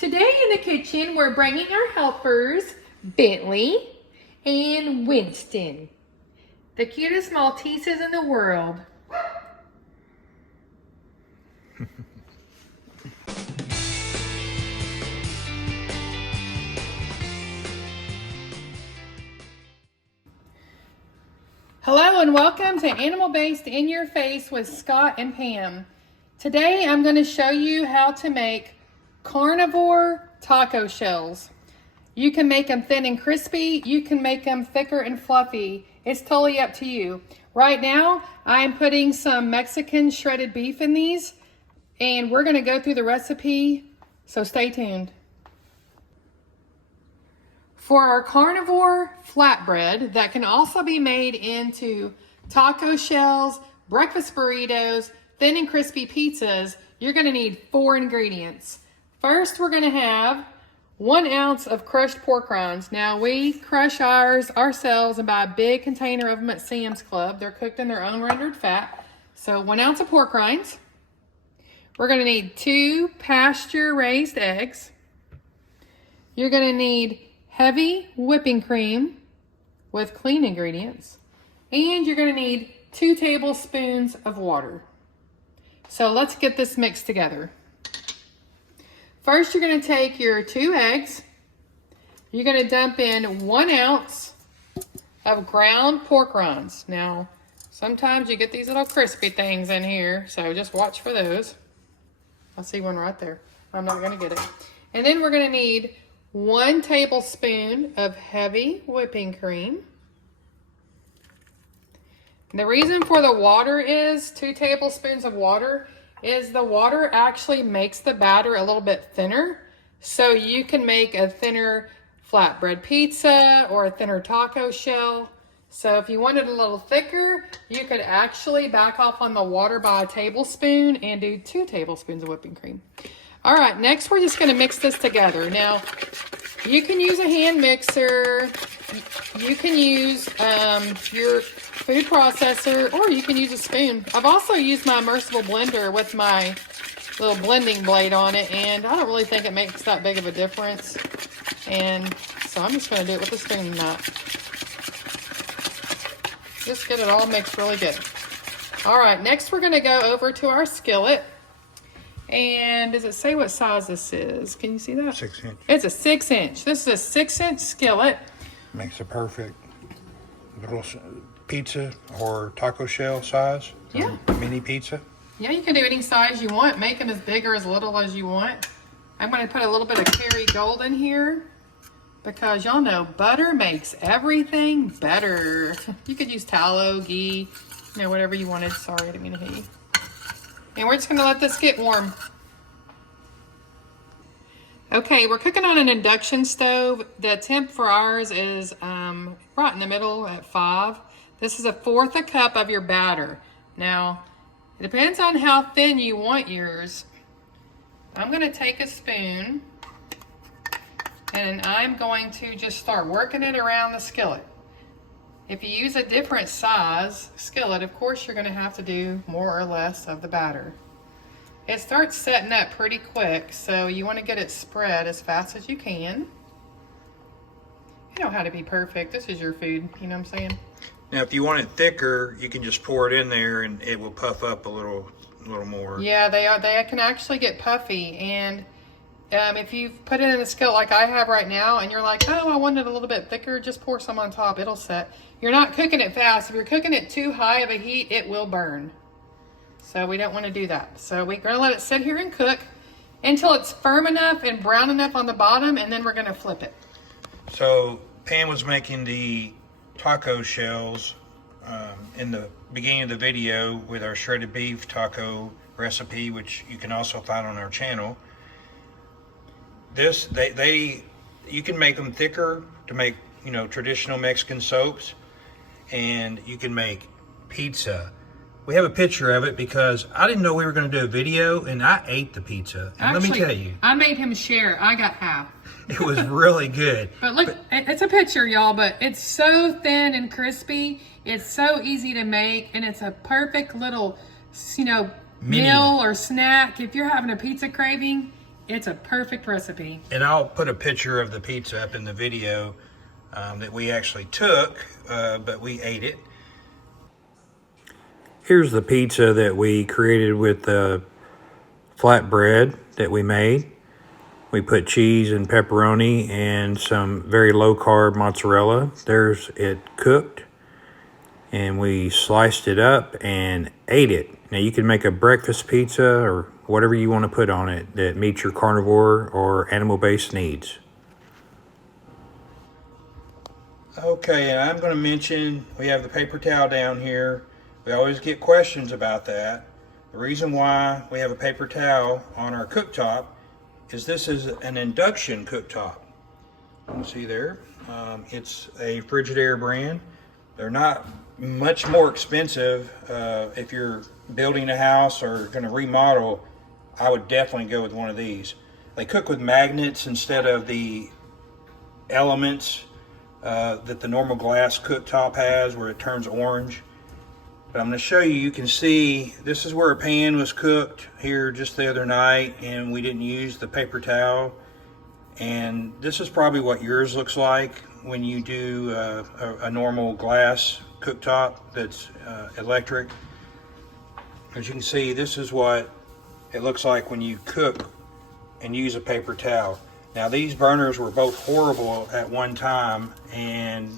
Today in the kitchen, we're bringing our helpers, Bentley and Winston, the cutest Malteses in the world. Hello and welcome to Animal Based In Your Face with Scott and Pam. Today I'm going to show you how to make carnivore taco shells. You can make them thin and crispy. You can make them thicker and fluffy. It's totally up to you. Right now I am putting some Mexican shredded beef in these and we're going to go through the recipe, so stay tuned. For our carnivore flatbread that can also be made into taco shells, breakfast burritos, thin and crispy pizzas, you're going to need 4 ingredients. First, we're going to have 1 ounce of crushed pork rinds. Now, we crush ours ourselves and buy a big container of them at Sam's Club. They're cooked in their own rendered fat. So 1 ounce of pork rinds. We're going to need 2 pasture-raised eggs. You're going to need heavy whipping cream with clean ingredients, and you're going to need 2 tablespoons of water. So let's get this mixed together. First, you're going to take your 2 eggs. You're going to dump in 1 ounce of ground pork rinds. Now, sometimes you get these little crispy things in here, so just watch for those. I see one right there. I'm not going to get it. And then we're going to need 1 tablespoon of heavy whipping cream. And the reason for the water is 2 tablespoons of water is the water actually makes the batter a little bit thinner, so you can make a thinner flatbread pizza or a thinner taco shell. So if you wanted a little thicker, you could actually back off on the water by a tablespoon and do 2 tablespoons of whipping cream. All right, next we're just going to mix this together. Now, you can use a hand mixer, you can use your food processor, or you can use a spoon. I've also used my immersible blender with my little blending blade on it, and I don't really think it makes that big of a difference. And so I'm just going to do it with a spoon now. Just get it all mixed really good. All right, next we're going to go over to our skillet. And does it say what size this is? Can you see that? 6 inch. It's a 6 inch. This is a 6-inch skillet. Makes a perfect little pizza or taco shell size. Yeah. Mini pizza. Yeah, you can do any size you want. Make them as big or as little as you want. I'm going to put a little bit of Kerrygold in here because y'all know butter makes everything better. You could use tallow, ghee, whatever you wanted. Sorry, I didn't mean to hit you. And we're just going to let this get warm. Okay, we're cooking on an induction stove. The temp for ours is right in the middle at 5. This is 1/4 a cup of your batter. Now, it depends on how thin you want yours. I'm going to take a spoon and I'm going to just start working it around the skillet. If you use a different size skillet, of course you're going to have to do more or less of the batter. It starts setting up pretty quick, so you want to get it spread as fast as you can. You don't have to be perfect. This is your food, you know what I'm saying? Now, if you want it thicker, you can just pour it in there and it will puff up a little more. Yeah, they can actually get puffy, and if you put it in a skillet like I have right now, and you're like, oh, I want it a little bit thicker, just pour some on top. It'll set. You're not cooking it fast. If you're cooking it too high of a heat, it will burn. So we don't want to do that. So we're going to let it sit here and cook until it's firm enough and brown enough on the bottom, and then we're going to flip it. So Pam was making the taco shells in the beginning of the video with our shredded beef taco recipe, which you can also find on our channel. This, you can make them thicker to make, traditional Mexican soaps, and you can make pizza. We have a picture of it because I didn't know we were going to do a video, and I ate the pizza. And actually, let me tell you, I made him share. I got half. It was really good. But look, it's a picture, y'all, but it's so thin and crispy. It's so easy to make, and it's a perfect little, meal or snack. If you're having a pizza craving, It's a perfect recipe. And I'll put a picture of the pizza up in the video that we actually took, but we ate it. Here's the pizza that we created with the flatbread that we made. We put cheese and pepperoni and some very low carb mozzarella. There's it cooked. And we sliced it up and ate it. Now you can make a breakfast pizza or whatever you want to put on it that meets your carnivore or animal-based needs. Okay, and I'm going to mention we have the paper towel down here. We always get questions about that. The reason why we have a paper towel on our cooktop is this is an Induction cooktop. You can see there. It's a Frigidaire brand. They're not much more expensive. If you're building a house or going to remodel, I would definitely go with one of these. They cook with magnets instead of the elements that the normal glass cooktop has where it turns orange. But I'm going to show you, you can see this is where a pan was cooked here just the other night and we didn't use the paper towel. And this is probably what yours looks like when you do a normal glass cooktop that's electric. As you can see, this is what it looks like when you cook and use a paper towel. Now these burners were both horrible at one time and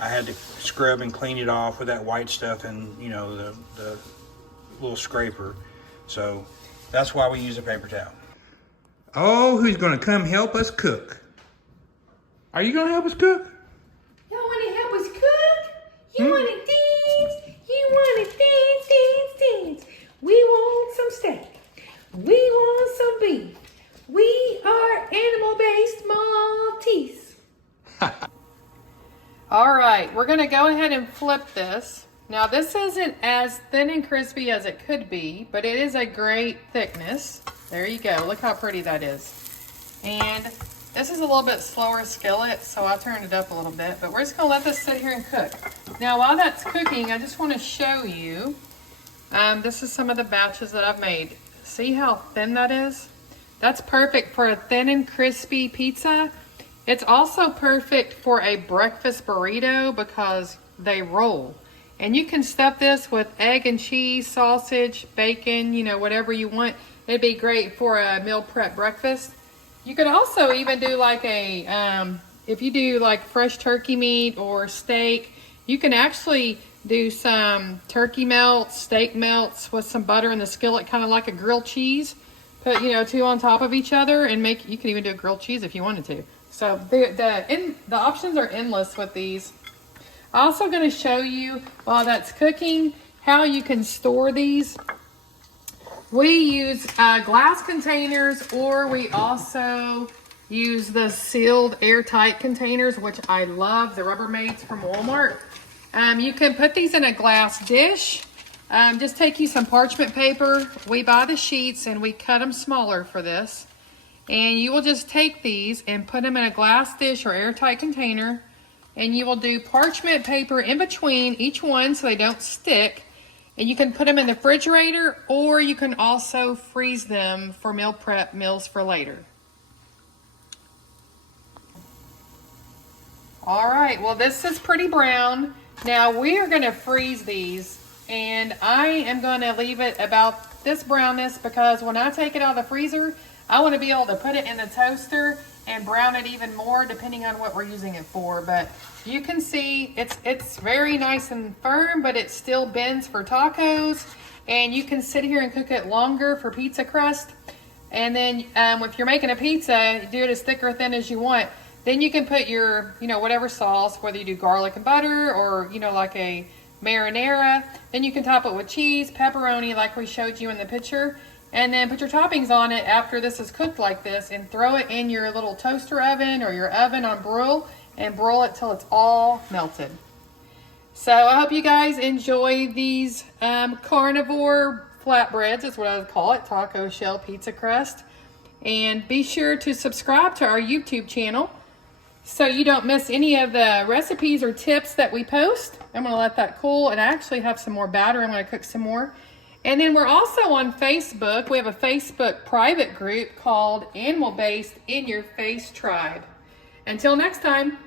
I had to scrub and clean it off with that white stuff and the little scraper. So that's why we use a paper towel. Oh, who's gonna come help us cook? Are you gonna help us cook? Y'all wanna help us cook? You wanna dance? You wanna dance, dance, dance? We want some steak. We want some beef. We are animal-based Maltese. All right, we're gonna go ahead and flip this. Now this isn't as thin and crispy as it could be, but it is a great thickness. There you go, look how pretty that is. And this is a little bit slower skillet, so I turned it up a little bit, but we're just gonna let this sit here and cook. Now while that's cooking, I just wanna show you, this is some of the batches that I've made. See how thin that is? That's perfect for a thin and crispy pizza. It's also perfect for a breakfast burrito because they roll. And you can stuff this with egg and cheese, sausage, bacon, whatever you want. It'd be great for a meal prep breakfast. You could also even do like if you do like fresh turkey meat or steak, you can actually do some turkey melts, steak melts with some butter in the skillet, kind of like a grilled cheese. Put, two on top of each other and you can even do a grilled cheese if you wanted to. So the options are endless with these. I'm also going to show you while that's cooking how you can store these. We use glass containers, or we also use the sealed airtight containers, which I love, the Rubbermaids from Walmart. You can put these in a glass dish. Just take you some parchment paper. We buy the sheets and we cut them smaller for this. And you will just take these and put them in a glass dish or airtight container. And you will do parchment paper in between each one so they don't stick. And you can put them in the refrigerator, or you can also freeze them for meal prep meals for later. All right, well this is pretty brown. Now we are gonna freeze these, and I am gonna leave it about this brownness because when I take it out of the freezer, I wanna be able to put it in the toaster and brown it even more depending on what we're using it for. But you can see it's very nice and firm, but it still bends for tacos. And you can sit here and cook it longer for pizza crust. And then if you're making a pizza, do it as thick or thin as you want. Then you can put your, whatever sauce, whether you do garlic and butter or, like a marinara. Then you can top it with cheese, pepperoni, like we showed you in the picture. And then put your toppings on it after this is cooked like this and throw it in your little toaster oven or your oven on broil and broil it till it's all melted. So I hope you guys enjoy these carnivore flatbreads, is what I would call it, taco shell pizza crust. And be sure to subscribe to our YouTube channel so you don't miss any of the recipes or tips that we post. I'm gonna let that cool, and I actually have some more batter. I'm gonna cook some more. And then we're also on Facebook. We have a Facebook private group called Animal Based in Your Face Tribe. Until next time.